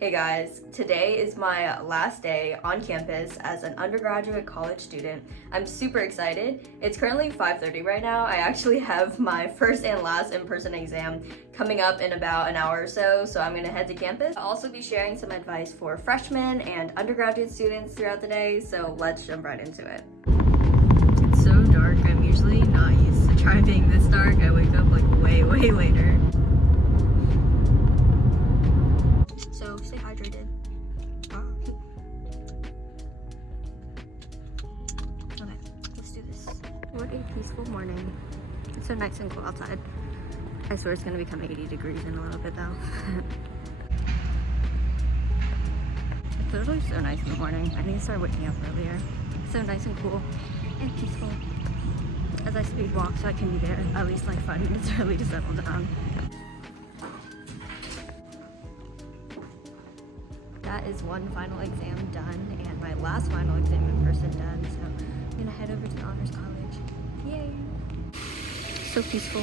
Hey guys, today is my last day on campus as an undergraduate college student. I'm super excited. It's currently 5:30 right now. I actually have my first and last in-person exam coming up in about an hour or so I'm gonna head to campus. I'll also be sharing some advice for freshmen and undergraduate students throughout the day, so let's jump right into it. It's so dark. I'm usually not used to driving this dark. I wake up like way later. So stay hydrated. Okay, let's do this. What a peaceful morning. It's so nice and cool outside. I swear it's gonna become 80 degrees in a little bit though. It's literally so nice in the morning. I need to start waking up earlier. It's so nice and cool and peaceful. As I speed walk so I can be there at least like 5 minutes early to settle down. That is one final exam done and my last final exam in person done, so I'm gonna head over to the honors college. Yay! So peaceful.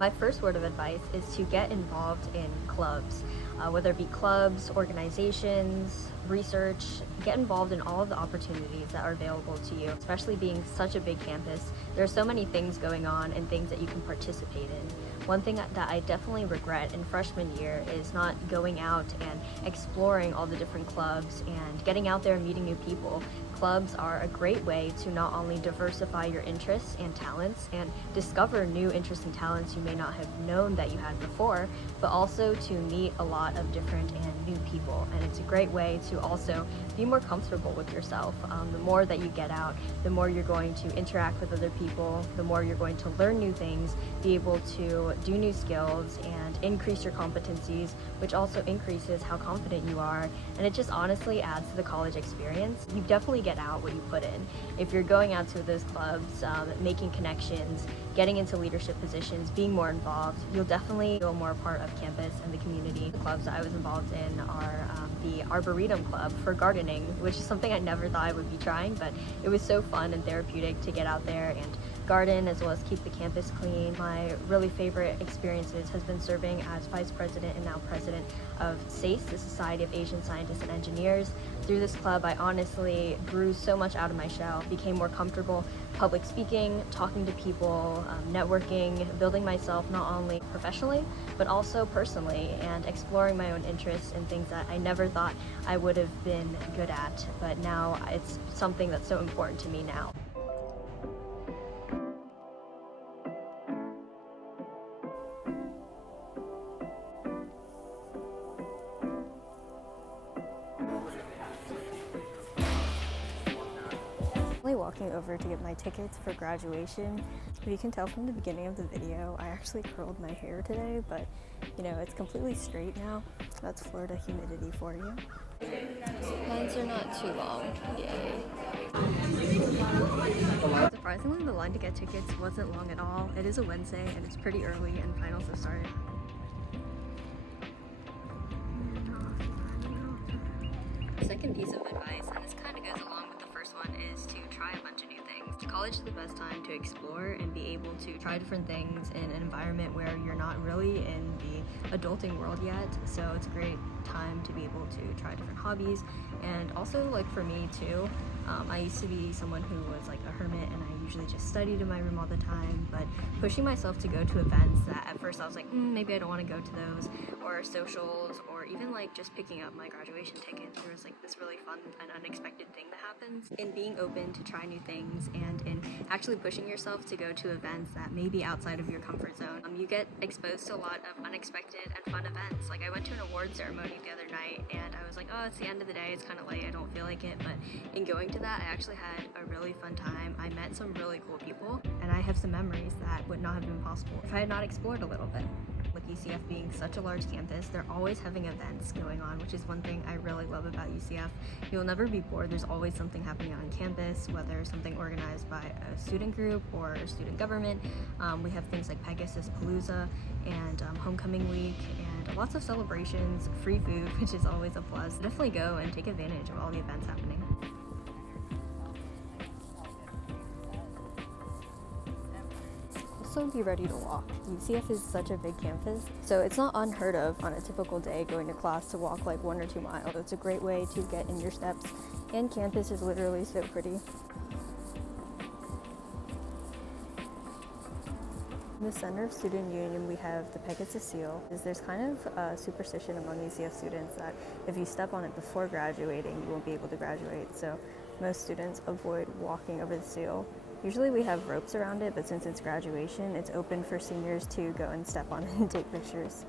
My first word of advice is to get involved in clubs, whether it be clubs, organizations, research. Get involved in all of the opportunities that are available to you, especially being such a big campus. There are so many things going on and things that you can participate in. One thing that I definitely regret in freshman year is not going out and exploring all the different clubs and getting out there and meeting new people. Clubs are a great way to not only diversify your interests and talents and discover new interests and talents you may not have known that you had before, but also to meet a lot of different and new people. And it's a great way to also be more comfortable with yourself. The more that you get out, the more you're going to interact with other people, the more you're going to learn new things, be able to do new skills and increase your competencies, which also increases how confident you are. And it just honestly adds to the college experience. You definitely get out what you put in. If you're going out to those clubs, making connections, getting into leadership positions, being more involved, you'll definitely feel more a part of campus and the community. The clubs that I was involved in are the Arboretum Club for gardening, which is something I never thought I would be trying, but it was so fun and therapeutic to get out there and garden as well as keep the campus clean. My really favorite experiences has been serving as vice president and now president of SACE, the Society of Asian Scientists and Engineers. Through this club, I honestly grew so much out of my shell, became more comfortable public speaking, talking to people, networking, building myself not only professionally, but also personally, and exploring my own interests in things that I never thought I would have been good at, but now it's something that's so important to me now. Walking over to get my tickets for graduation. If you can tell from the beginning of the video, I actually curled my hair today, but you know, it's completely straight now. That's Florida humidity for you. Lines are not too long. Yay. Surprisingly, the line to get tickets wasn't long at all. It is a Wednesday and it's pretty early and finals have started. Second piece of advice, and this kind of goes along with the first one, is to try a bunch of new things. College is the best time to explore and be able to try different things in an environment where you're not really in the adulting world yet, so it's a great time to be able to try different hobbies. And also, like for me too, I used to be someone who was like a hermit and I usually just studied in my room all the time, but pushing myself to go to events that at first I was like, maybe I don't want to go to those, or socials, or even like just picking up my graduation tickets. There was like this really fun and unexpected thing that happens in being open to try new things and in actually pushing yourself to go to events that may be outside of your comfort zone. You get exposed to a lot of unexpected and fun events. Like I went to an award ceremony the other night and I was like, oh, it's the end of the day, it's kind of late, I don't feel like it, but in going to that I actually had a really fun time. I met some really cool people and I have some memories that would not have been possible if I had not explored a little bit. With UCF being such a large campus, they're always having events going on, which is one thing I really love about UCF. You'll never be bored. There's always something happening on campus, whether something organized by a student group or student government. We have things like Pegasus Palooza and Homecoming Week and lots of celebrations, free food, which is always a plus. Definitely go and take advantage of all the events happening. also be ready to walk. UCF is such a big campus, so it's not unheard of on a typical day going to class to walk like 1 or 2 miles. It's a great way to get in your steps, and campus is literally so pretty. In the Center of Student Union, we have the Pegasus seal. There's kind of a superstition among UCF students that if you step on it before graduating, you won't be able to graduate. So most students avoid walking over the seal. Usually we have ropes around it, but since it's graduation, it's open for seniors to go and step on it and take pictures.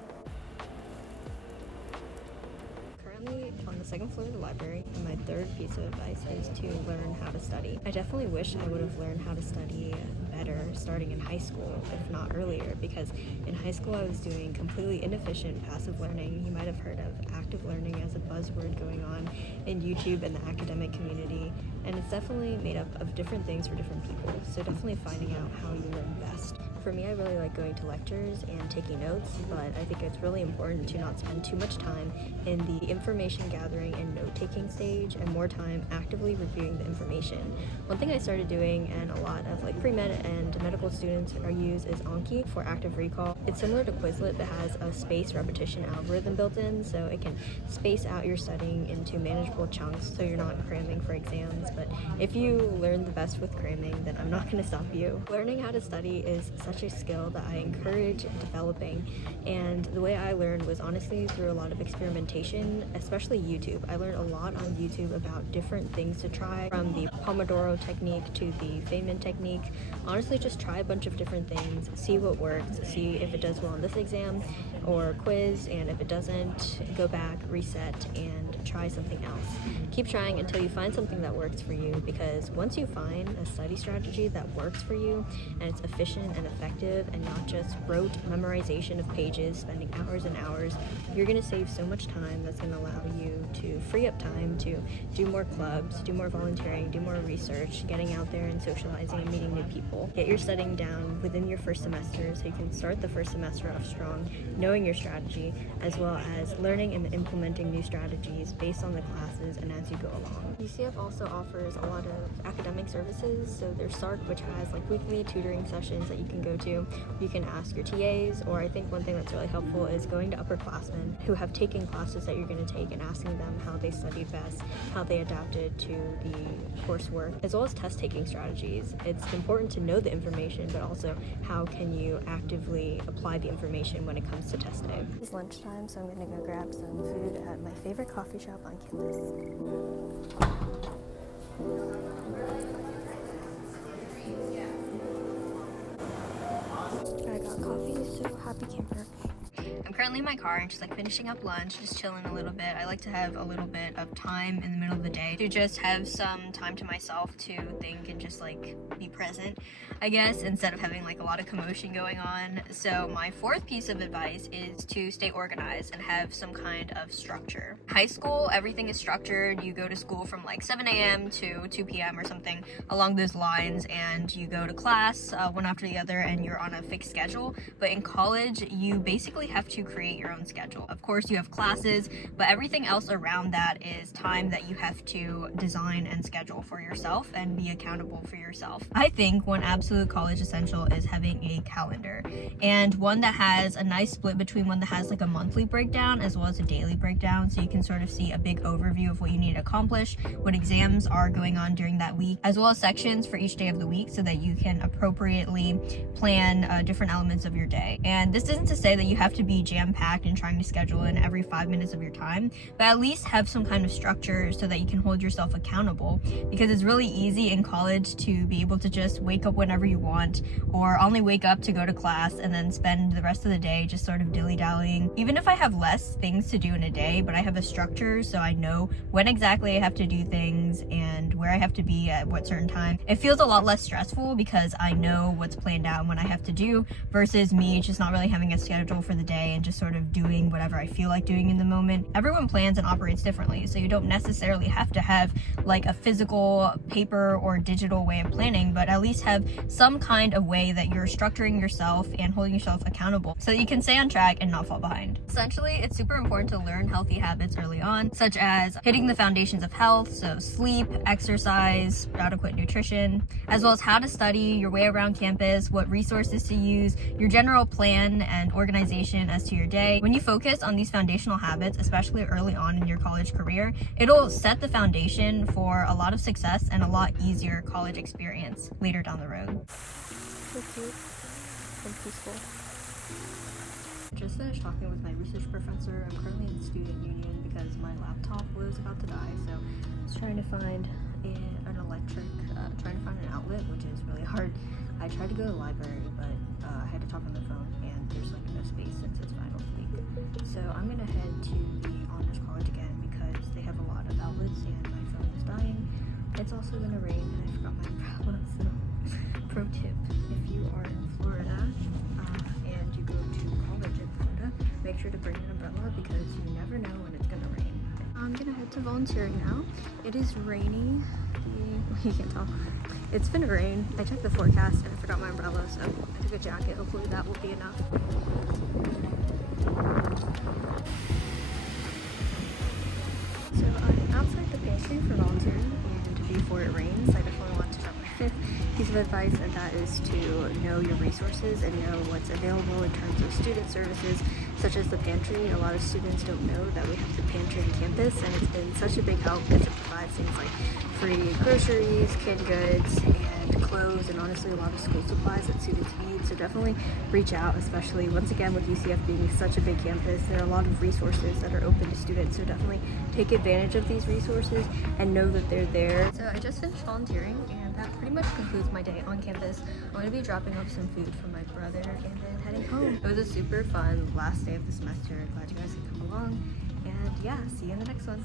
Currently on the second floor of the library, and my third piece of advice is to learn how to study. I definitely wish I would have learned how to study better starting in high school, if not earlier, because in high school I was doing completely inefficient passive learning. You might have heard of active learning as a buzzword going on in YouTube and the academic community, and it's definitely made up of different things for different people, so definitely finding out how you learn best. For me, I really like going to lectures and taking notes, but I think it's really important to not spend too much time in the information gathering and note-taking stage and more time actively reviewing the information. One thing I started doing, and a lot of like pre-med and medical students use, is Anki for active recall. It's similar to Quizlet but has a space repetition algorithm built in, so it can space out your studying into manageable chunks so you're not cramming for exams. But if you learn the best with cramming, then I'm not going to stop you. Learning how to study is such a skill that I encourage developing, and the way I learned was honestly through a lot of experimentation, especially YouTube. I learned a lot on YouTube about different things to try, from the Pomodoro technique to the Feynman technique. Honestly, just try a bunch of different things, see what works, see if it does well on this exam or quiz, and if it doesn't, go back, reset, and try something else. Keep trying until you find something that works for you, because once you find a study strategy that works for you and it's efficient and effective and not just rote memorization of pages, spending hours and hours, you're going to save so much time that's going to allow you to free up time to do more clubs, do more volunteering, do more research, getting out there and socializing and meeting new people. Get your studying down within your first semester so you can start the first semester off strong, knowing your strategy, as well as learning and implementing new strategies based on the classes and as you go along. UCF also offers a lot of academic services, so there's SARC, which has like weekly tutoring sessions that you can go to. You can ask your TAs, or I think one thing that's really helpful is going to upperclassmen who have taken classes that you're going to take and asking them how they studied best, how they adapted to the coursework, as well as test-taking strategies. It's important to know the information, but also how can you actively apply the information when it comes to test day. It's lunchtime, so I'm going to go grab some food at my favorite coffee shop on campus. I got coffee, so happy camper. I'm currently in my car and just like finishing up lunch, just chilling a little bit. I like to have a little bit of time in the middle of the day to just have some time to myself to think and just like be present, I guess, instead of having like a lot of commotion going on. So my fourth piece of advice is to stay organized and have some kind of structure. High school, everything is structured. You go to school from like 7 a.m. to 2 p.m. or something along those lines, and you go to class one after the other and you're on a fixed schedule. But in college, you basically have to create your own schedule. Of course, you have classes, but everything else around that is time that you have to design and schedule for yourself and be accountable for yourself. I think one absolute college essential is having a calendar, and one that has a nice split between one that has like a monthly breakdown as well as a daily breakdown, so you can sort of see a big overview of what you need to accomplish, what exams are going on during that week, as well as sections for each day of the week so that you can appropriately plan different elements of your day. And this isn't to say that you have to be jam-packed and trying to schedule in every 5 minutes of your time, but at least have some kind of structure so that you can hold yourself accountable, because it's really easy in college to be able to just wake up whenever you want, or only wake up to go to class and then spend the rest of the day just sort of dilly-dallying. Even if I have less things to do in a day, but I have a structure so I know when exactly I have to do things and where I have to be at what certain time, it feels a lot less stressful because I know what's planned out and what I have to do, versus me just not really having a schedule for the day and just sort of doing whatever I feel like doing in the moment. Everyone plans and operates differently, so you don't necessarily have to have like a physical paper or digital way of planning, but at least have some kind of way that you're structuring yourself and holding yourself accountable so that you can stay on track and not fall behind. Essentially, it's super important to learn healthy habits early on, such as hitting the foundations of health, so sleep, exercise, adequate nutrition, as well as how to study, your way around campus, what resources to use, your general plan and organization as to your day. When you focus on these foundational habits, especially early on in your college career, it'll set the foundation for a lot of success and a lot easier college experience later down the road. So cute and peaceful. Just finished talking with my research professor. I'm currently in the student union because my laptop was about to die, so I was trying to find an electric, trying to find an outlet, which is really hard. I tried to go to the library, but I had to talk on the phone, and there's like no space since it's finals week. So I'm gonna head to the honors college again because they have a lot of outlets, and my phone is dying. It's also gonna rain, and I forgot my umbrella. So, pro tip: if you are in Florida and you go to college in Florida, make sure to bring an umbrella because you never know when it's gonna rain. I'm gonna head to volunteering now. It is rainy. You can't tell. It's been rain. I checked the forecast and I forgot my umbrella, so I took a jacket. Hopefully that will be enough. So I'm outside the pantry for volunteering, and before it rains, I definitely want to drop my fifth piece of advice, and that is to know your resources and know what's available in terms of student services, such as the pantry. A lot of students don't know that we have the pantry on campus, and it's been such a big help because it provides things like free groceries, canned goods, and clothes, and honestly a lot of school supplies that students need. So definitely reach out, especially once again with UCF being such a big campus. There are a lot of resources that are open to students, so definitely take advantage of these resources and know that they're there. So I just finished volunteering, and that pretty much concludes my day on campus. I'm going to be dropping off some food for my brother and then heading home. It was a super fun last day of the semester. Glad you guys could come along, and yeah, see you in the next one.